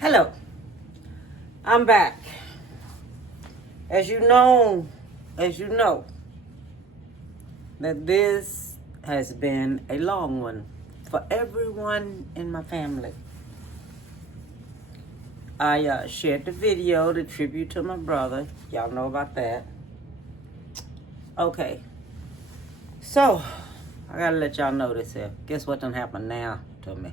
Hello, I'm back. As you know, that this has been a long one for everyone in my family. I shared the video, the tribute to my brother. Y'all know about that. Okay, so I gotta let y'all know this here. Guess what done happened now to me?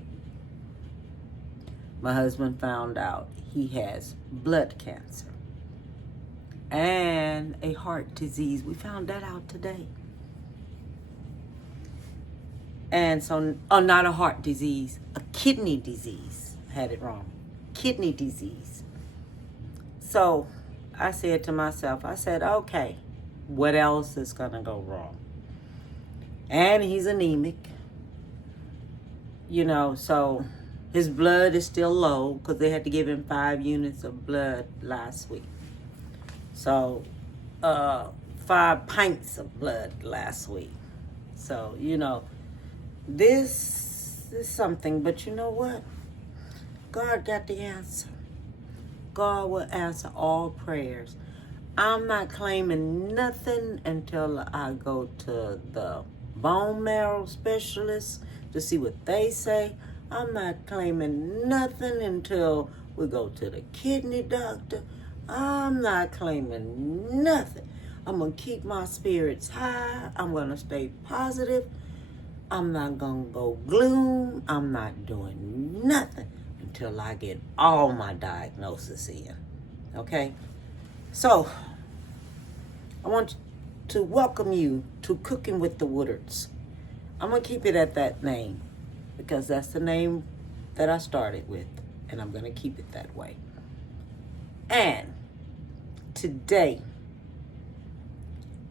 My husband found out he has blood cancer and a heart disease. We found that out today. And so, not a heart disease, a kidney disease. I had it wrong. Kidney disease. So I said to myself, okay, what else is gonna go wrong? And he's anemic, so his blood is still low because they had to give him 5 units of blood last week. So, 5 pints of blood last week. So, this is something, but you know what? God got the answer. God will answer all prayers. I'm not claiming nothing until I go to the bone marrow specialist to see what they say. I'm not claiming nothing until we go to the kidney doctor. I'm not claiming nothing. I'm going to keep my spirits high. I'm going to stay positive. I'm not going to go gloom. I'm not doing nothing until I get all my diagnosis in. Okay? So, I want to welcome you to Cooking with the Woodards. I'm going to keep it at that name because that's the name that I started with, and I'm going to keep it that way. And today,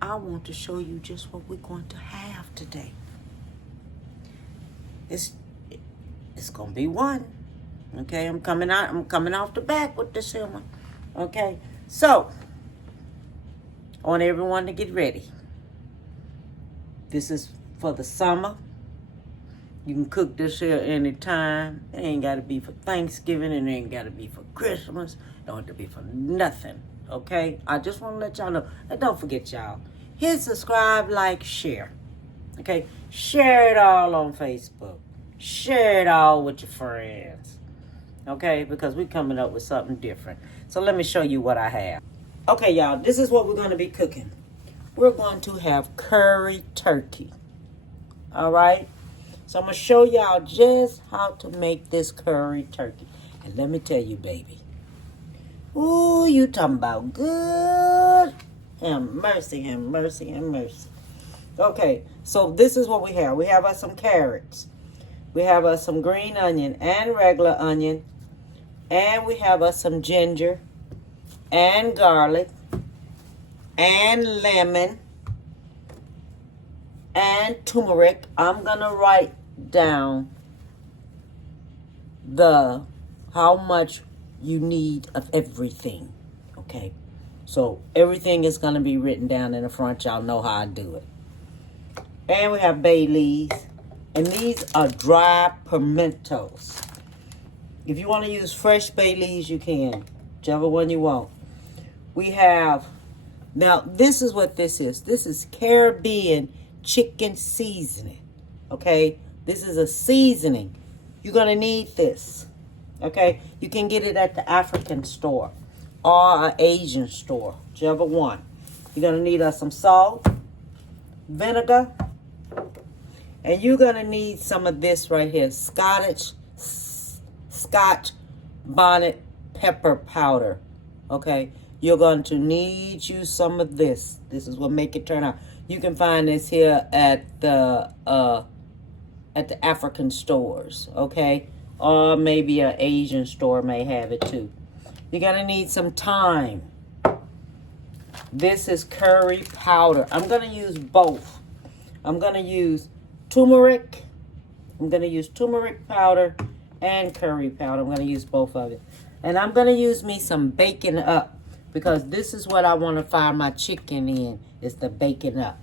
I want to show you just what we're going to have today. It's going to be one. Okay, I'm coming off the back with this one. Okay, so I want everyone to get ready. This is for the summer. You can cook this here anytime. It ain't got to be for Thanksgiving. It ain't got to be for Christmas. It don't have to be for nothing. Okay? I just want to let y'all know. And don't forget, y'all. Hit subscribe, like, share. Okay? Share it all on Facebook. Share it all with your friends. Okay? Because we're coming up with something different. So let me show you what I have. Okay, y'all. This is what we're going to be cooking. We're going to have curry turkey. All right? So I'm going to show y'all just how to make this curry turkey. And let me tell you, baby. Ooh, you talking about good. Have mercy, have mercy, have mercy. Okay, so this is what we have. We have us some carrots. We have us some green onion and regular onion. And we have us some ginger and garlic and lemon and turmeric. I'm going to write down how much you need of everything. Okay? So everything is going to be written down in the front. Y'all know how I do it. And we have bay leaves. And these are dry pimentos. If you want to use fresh bay leaves, you can. Whichever one you want. We have, now this is what this is. This is Caribbean chicken seasoning. Okay? This is a seasoning. You're going to need this. Okay? You can get it at the African store or an Asian store. Whichever one. You're going to need some salt, vinegar, and you're going to need some of this right here. Scotch bonnet pepper powder. Okay? You're going to need you some of this. This is what make it turn out. You can find this here at the African stores, okay? Or maybe an Asian store may have it too. You're going to need some thyme. This is curry powder. I'm going to use both. I'm going to use turmeric. I'm going to use turmeric powder and curry powder. I'm going to use both of it. And I'm going to use me some bacon up. Because this is what I want to fry my chicken in, is the bacon up.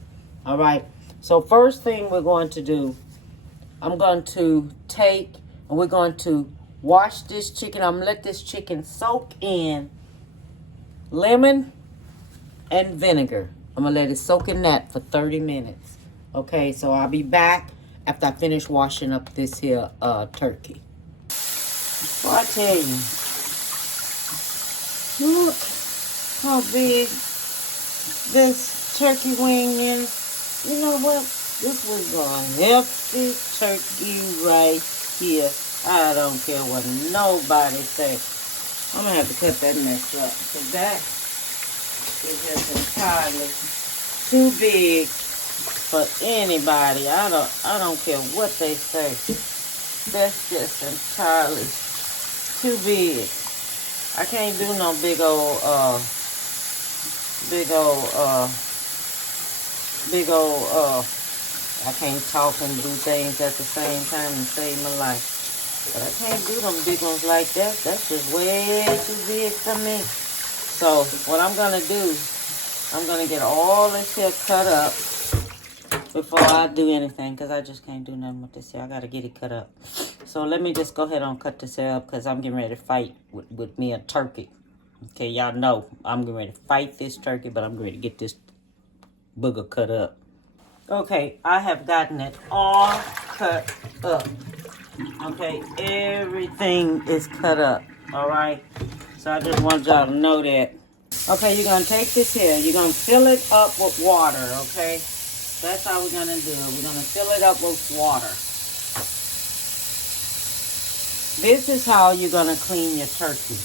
All right. So first thing we're going to do, I'm going to take and we're going to wash this chicken. I'm gonna let this chicken soak in lemon and vinegar. I'm gonna let it soak in that for 30 minutes. Okay, so I'll be back after I finish washing up this here turkey. Before I tell you, look how big this turkey wing is. You know what? This was a hefty turkey right here. I don't care what nobody say. I'm gonna have to cut that mess up, because that is just entirely too big for anybody. I don't care what they say. That's just entirely too big. I can't do no big old I can't talk and do things at the same time and save my life. But I can't do them big ones like that. That's just way too big for me. So what I'm gonna do, I'm gonna get all this here cut up before I do anything, because I just can't do nothing with this here. I gotta get it cut up. So let me just go ahead and cut this here up, because I'm getting ready to fight with me a turkey. Okay, y'all know I'm getting ready to fight this turkey, but I'm getting ready to get this booger cut up. Okay, I have gotten it all cut up. Okay, everything is cut up. All right, so I just want y'all to know that. Okay, you're gonna take this here. You're gonna fill it up with water. Okay, that's how we're gonna do it. We're gonna fill it up with water. This is how you're gonna clean your turkey.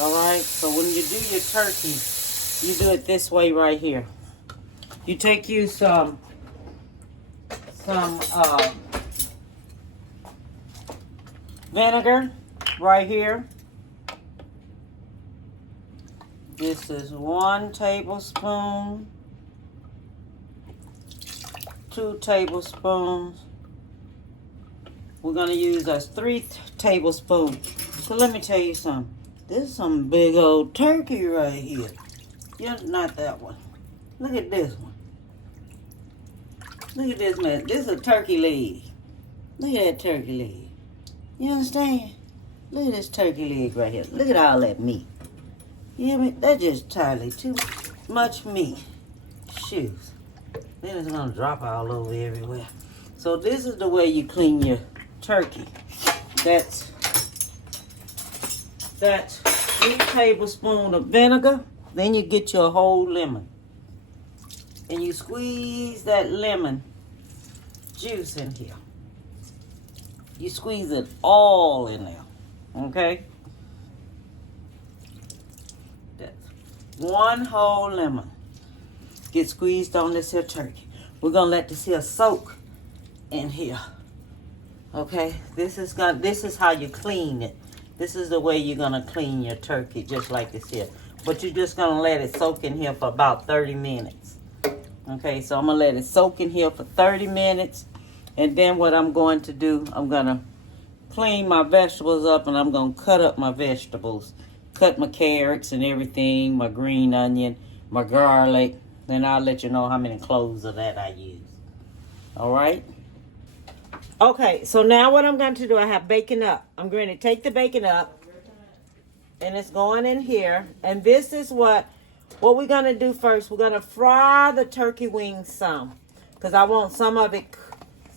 All right, so when you do your turkey, you do it this way right here. You take you some vinegar right here. This is 1 tablespoon, 2 tablespoons. We're gonna use us 3 tablespoons. So let me tell you something. This is some big old turkey right here. Yeah, not that one. Look at this one. Look at this man. This is a turkey leg. Look at that turkey leg. You understand? Look at this turkey leg right here. Look at all that meat. You hear me? That's just entirely too much meat. Shoes. Then it's gonna drop all over everywhere. So this is the way you clean your turkey. That's 3 tablespoons of vinegar. Then you get your whole lemon. And you squeeze that lemon juice in here. You squeeze it all in there. Okay? That's 1 whole lemon. Get squeezed on this here turkey. We're gonna let this here soak in here. Okay? This is how you clean it. This is the way you're gonna clean your turkey, just like this here. But you're just gonna let it soak in here for about 30 minutes. Okay, so I'm gonna let it soak in here for 30 minutes. And then what I'm going to do, I'm gonna clean my vegetables up, and I'm gonna cut up my vegetables. Cut my carrots and everything, my green onion, my garlic. Then I'll let you know how many cloves of that I use. All right? Okay, so now what I'm going to do, I have bacon up. I'm going to take the bacon up, and it's going in here. And this is what we're going to do first. We're going to fry the turkey wings some, because I want some of it,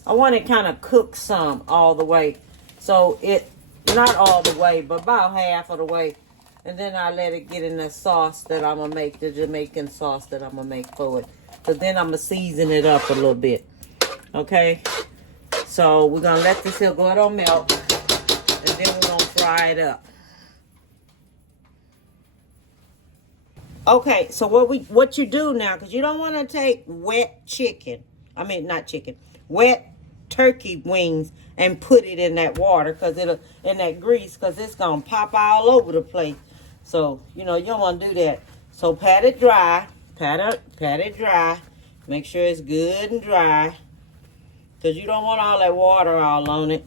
I want it kind of cooked some all the way. So it, not all the way, but about half of the way. And then I let it get in the sauce that I'm going to make, the Jamaican sauce that I'm going to make for it. So then I'm going to season it up a little bit. Okay? So we're going to let this here go, it don't melt. And then we're going to fry it up. Okay, so what you do now, because you don't want to take wet chicken. I mean, not chicken. Wet turkey wings and put it in that water, because it'll, in that grease, because it's going to pop all over the place. So, you know, you don't want to do that. So pat it dry. Pat it dry. Make sure it's good and dry. Because you don't want all that water all on it.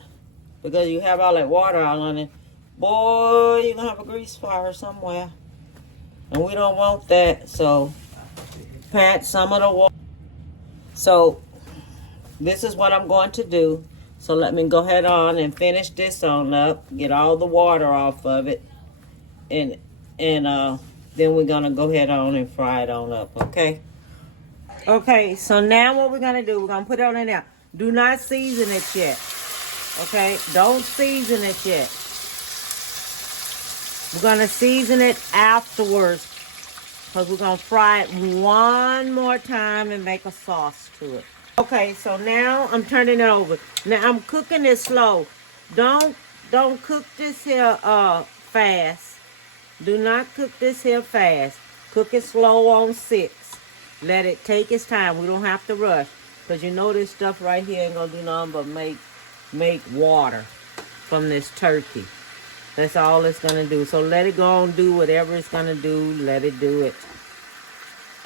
Because you have all that water all on it, boy, you're going to have a grease fire somewhere. And we don't want that. So pat some of the water. So this is what I'm going to do. So let me go ahead on and finish this on up. Get all the water off of it. And then we're going to go ahead on and fry it on up, okay? Okay, so now what we're going to do, we're going to put it on in there. Do not season it yet, okay? Don't season it yet. We're going to season it afterwards because we're going to fry it one more time and make a sauce to it. Okay, so now I'm turning it over. Now I'm cooking it slow. Don't cook this here fast. Do not cook this here fast. Cook it slow on 6. Let it take its time. We don't have to rush. Because you know this stuff right here ain't going to do nothing but make water from this turkey. That's all it's going to do. So let it go on do whatever it's going to do. Let it do it.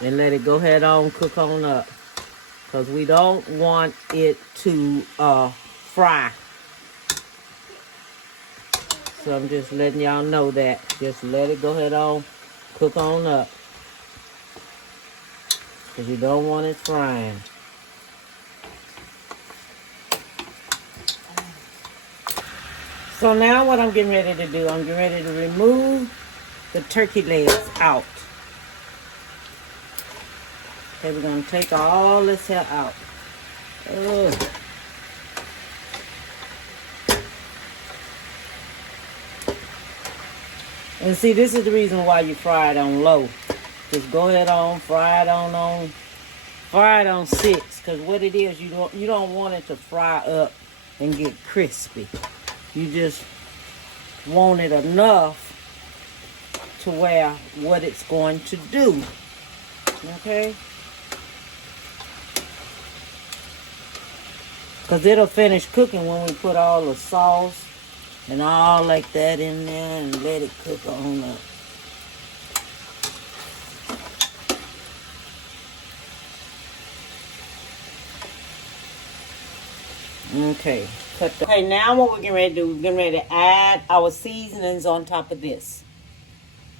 And let it go ahead on cook on up. Because we don't want it to fry. So I'm just letting y'all know that. Just let it go ahead on cook on up. Because you don't want it frying. So now what I'm getting ready to do, I'm getting ready to remove the turkey legs out. Okay, we're going to take all this here out. Ugh. And see, this is the reason why you fry it on low. Just go ahead on, fry it on 6. Because what it is, you don't want it to fry up and get crispy. You just want it enough to where what it's going to do. Okay? Because it'll finish cooking when we put all the sauce and all like that in there and let it cook on up. Okay. Okay, now what we're getting ready to do, we're getting ready to add our seasonings on top of this.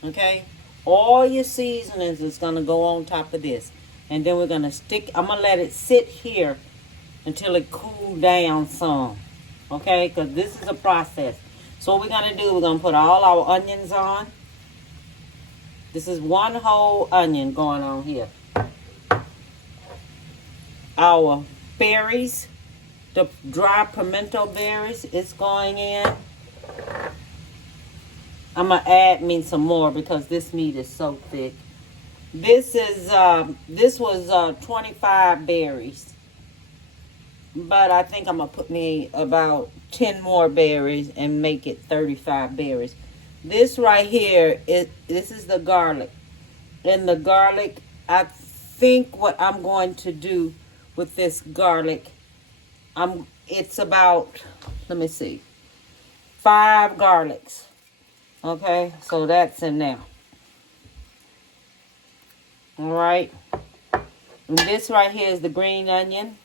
Okay? All your seasonings is going to go on top of this. And then we're going to I'm going to let it sit here until it cool down some. Okay? Because this is a process. So what we're going to do, we're going to put all our onions on. This is one whole onion going on here. Our berries. The dry pimento berries is going in. I'm going to add me some more because this meat is so thick. This was 25 berries. But I think I'm going to put me about 10 more berries and make it 35 berries. This right here, this is the garlic. And the garlic, I think what I'm going to do with this garlic, it's about, let me see, 5 garlics. Okay, so that's in there. All right. And this right here is the green onion.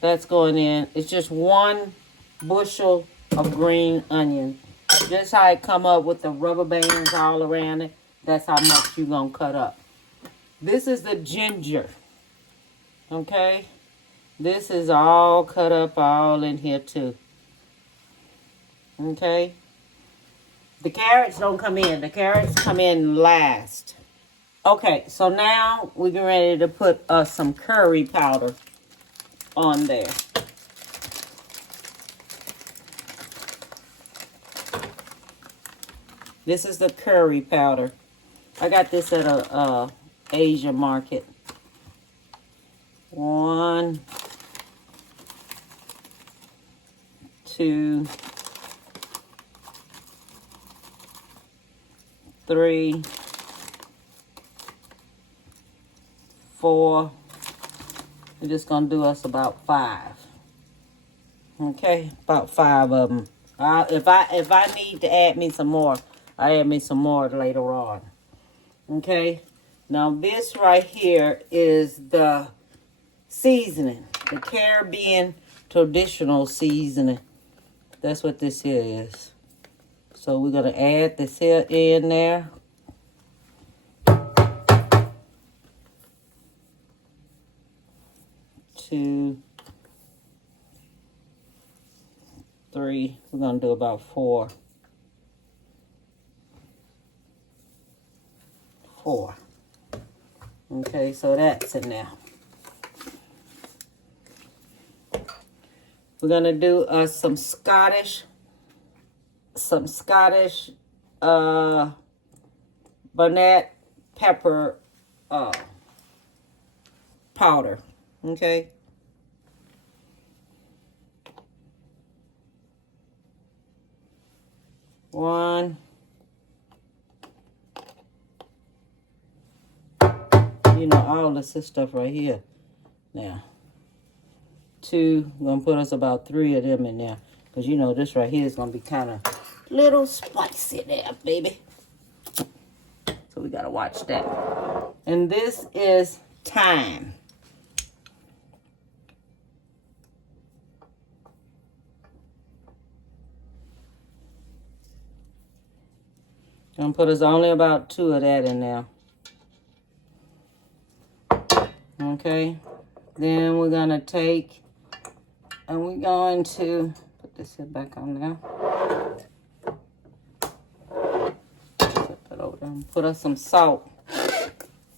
That's going in. It's just 1 bushel of green onion. Just how it come up with the rubber bands all around it. That's how much you're going to cut up. This is the ginger. Okay. This is all cut up all in here too. Okay. The carrots don't come in. The carrots come in last. Okay, so now we're getting ready to put some curry powder on there. This is the curry powder. I got this at a Asia market. 1, 2, 3, 4. We're just gonna do us about 5. Okay, about 5 of them. If I need to add me some more, I add me some more later on. Okay. Now this right here is the seasoning, the Caribbean traditional seasoning. That's what this here is. So we're gonna add this here in there. Two, 3. We're going to do about 4. 4. Okay, so that's in there. We're going to do some Scottish Bonnet pepper powder. Okay. One. You know, all this stuff right here. Now. 2. I'm going to put us about 3 of them in there. Because, you know, this right here is going to be kind of little spicy there, baby. So we got to watch that. And this is thyme. I'm going to put us only about 2 of that in there. Okay. Then we're going to take, and we're going to put this here back on there. Put that over there. Put us some salt.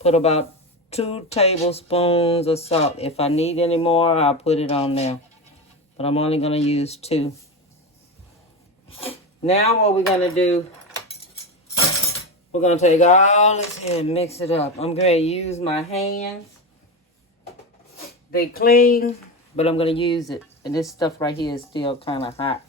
Put about 2 tablespoons of salt. If I need any more, I'll put it on there. But I'm only going to use 2. Now what we're going to do, we're going to take all this here and mix it up. I'm going to use my hands. They clean, but I'm going to use it. And this stuff right here is still kind of hot.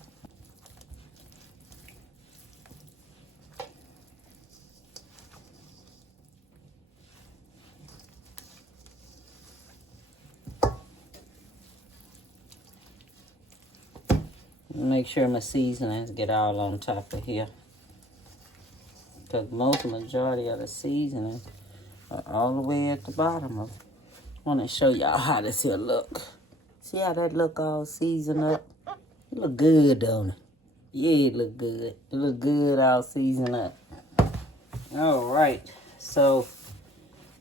Make sure my seasonings get all on top of here. Because majority of the seasonings are all the way at the bottom of it. I want to show y'all how this here look. See how that look all seasoned up? It look good, don't it? Yeah, it look good. It look good all seasoned up. All right. So,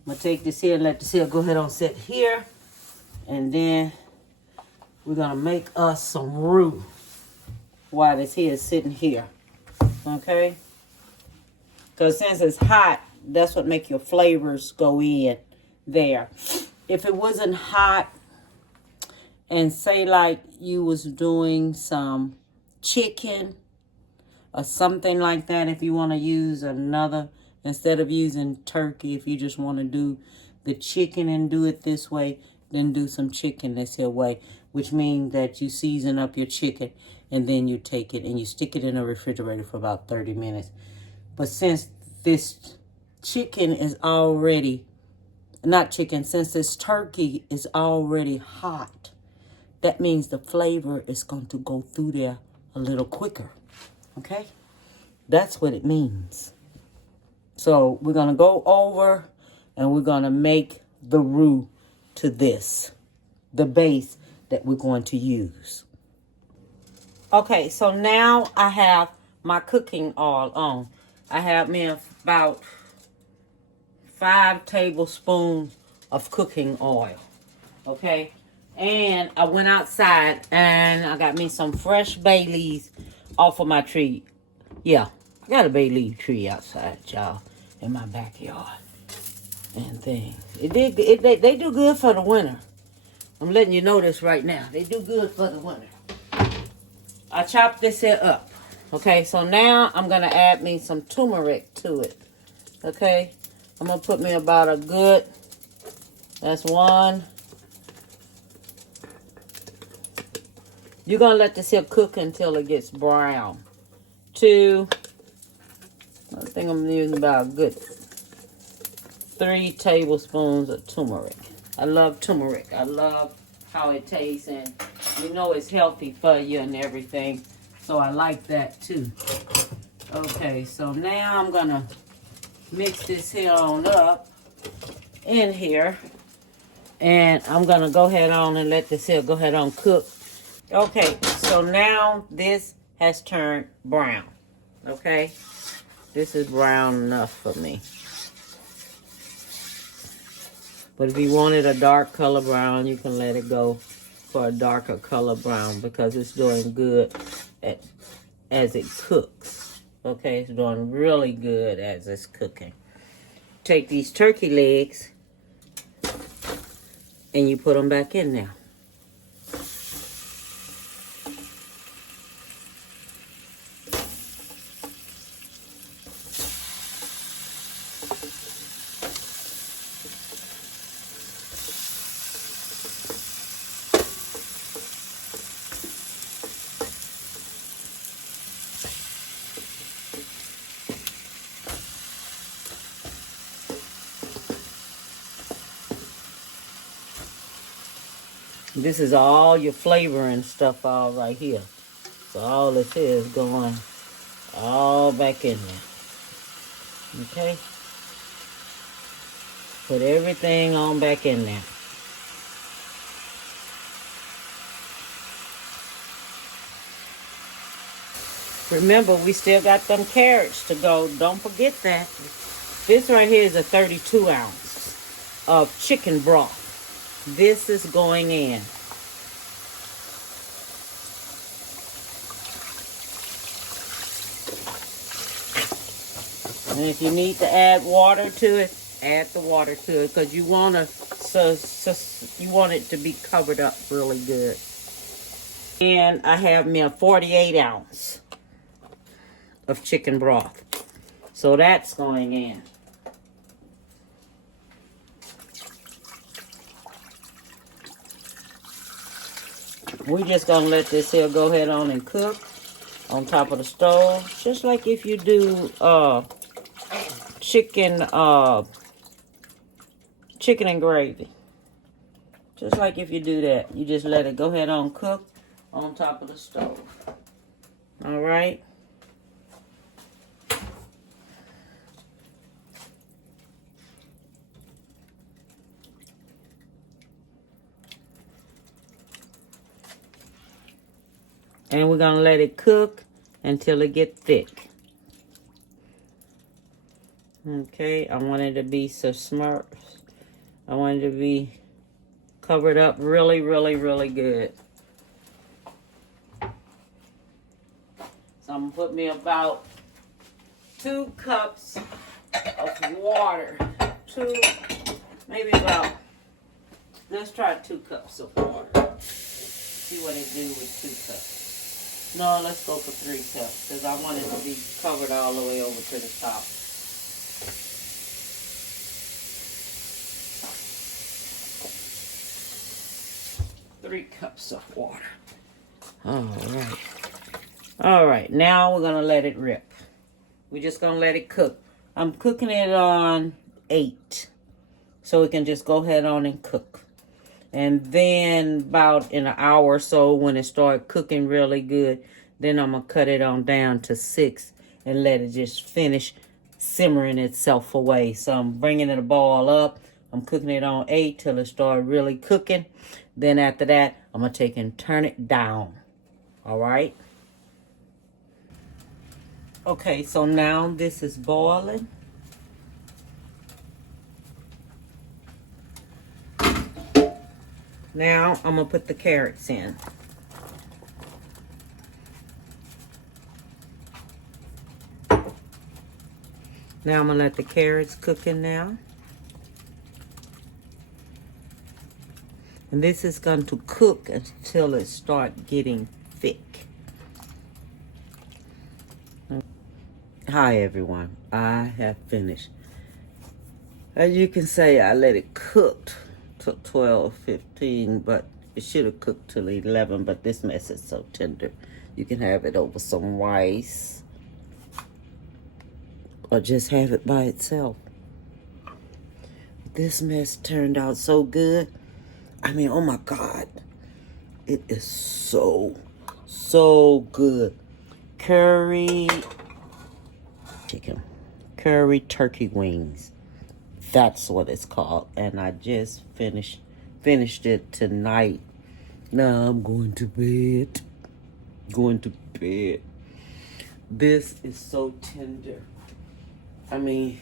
I'm going to take this here and let this here go ahead on set here. And then, we're going to make us some roux while this here is sitting here. Okay? Because since it's hot, that's what make your flavors go in there. If it wasn't hot, and say like you was doing some chicken or something like that, if you want to use another, instead of using turkey, if you just want to do the chicken and do it this way, then do some chicken this here way, which means that you season up your chicken and then you take it and you stick it in the refrigerator for about 30 minutes. But since this chicken is already, since this turkey is already hot, that means the flavor is going to go through there a little quicker. Okay? That's what it means. So we're going to go over and we're going to make the roux to this, the base that we're going to use. Okay, so now I have my cooking oil on. I have me about 5 tablespoons of cooking oil. Okay? And I went outside and I got me some fresh bay leaves off of my tree. Yeah, I got a bay leaf tree outside, y'all, in my backyard. And things. They do good for the winter. I'm letting you know this right now. They do good for the winter. I chopped this here up. Okay, so now I'm going to add me some turmeric to it. Okay, I'm going to put me about a good, that's 1. You're going to let this here cook until it gets brown. 2, I think I'm using about a good 3 tablespoons of turmeric. I love turmeric. I love how it tastes, and you know it's healthy for you and everything. So I like that too. Okay, so now I'm gonna mix this here on up in here. And I'm gonna go ahead on and let this here go ahead on cook. Okay, so now this has turned brown. Okay, this is brown enough for me. But if you wanted a dark color brown, you can let it go for a darker color brown because it's doing good. as it cooks. Okay, it's doing really good as it's cooking. Take these turkey legs and you put them back in there. This is all your flavoring stuff all right here. So all this here is going all back in there. Okay? Put everything on back in there. Remember, we still got them carrots to go. Don't forget that. This right here is a 32 ounce of chicken broth. This is going in. And if you need to add water to it, add the water to it, because you want it to be covered up really good. And I have me a 48 ounce of chicken broth. So that's going in. We're just going to let this here go ahead on and cook on top of the stove. Just like if you do chicken and gravy. Just like if you do that. You just let it go ahead on cook on top of the stove. All right. And we're going to let it cook until it gets thick. Okay, I want it to be so smart. I want it to be covered up really, really, really good. So I'm going to put me about 2 cups of water. Maybe about, let's try 2 cups of water. See what it do with 2 cups. No, let's go for 3 cups because I want it to be covered all the way over to the top. Three cups of water. All right, now we're going to let it rip. We're just going to let it cook. I'm cooking it on 8. So we can just go ahead on and cook. And then about in an hour or so, when it starts cooking really good, then I'm going to cut it on down to 6 and let it just finish simmering itself away. So I'm bringing it a boil up. I'm cooking it on 8 till it starts really cooking. Then after that, I'm going to take and turn it down. All right? Okay, so now this is boiling. Now I'm going to put the carrots in. Now I'm going to let the carrots cook in now. And this is going to cook until it starts getting thick. Hi everyone, I have finished. As you can say, I let it cook till 12, 15, but it should have cooked till 11, but this mess is so tender. You can have it over some rice or just have it by itself. This mess turned out so good. I mean, oh my God. It is so good. Curry chicken. Curry turkey wings. That's what it's called. And I just finished it tonight. Now I'm going to bed. Going to bed. This is so tender. I mean,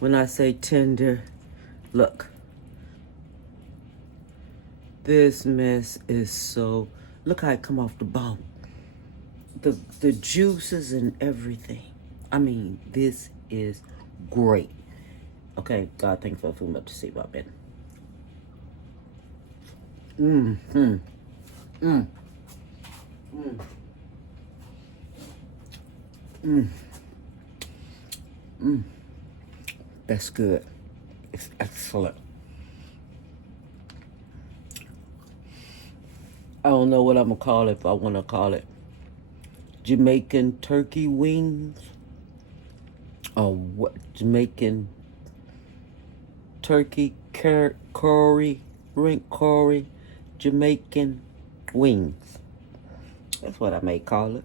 when I say tender, look. This mess is so, look how it come off the bone. the juices and everything. I mean, this is great. Okay, God, thank you for the food. About to see about it. That's good. It's excellent. I don't know what I'm gonna call it. If I want to call it Jamaican turkey wings, or what? Jamaican turkey curry, Jamaican wings. That's what I may call it.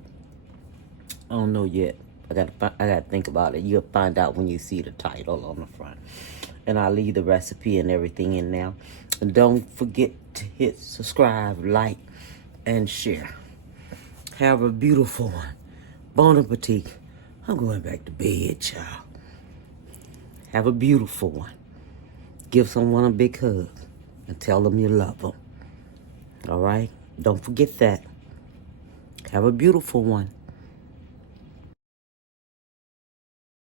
I don't know yet. I gotta think about it. You'll find out when you see the title on the front. And I'll leave the recipe and everything in now. And don't forget to hit subscribe, like, and share. Have a beautiful one. Bon appetit. I'm going back to bed, child. Have a beautiful one. Give someone a big hug and tell them you love them. All right? Don't forget that. Have a beautiful one.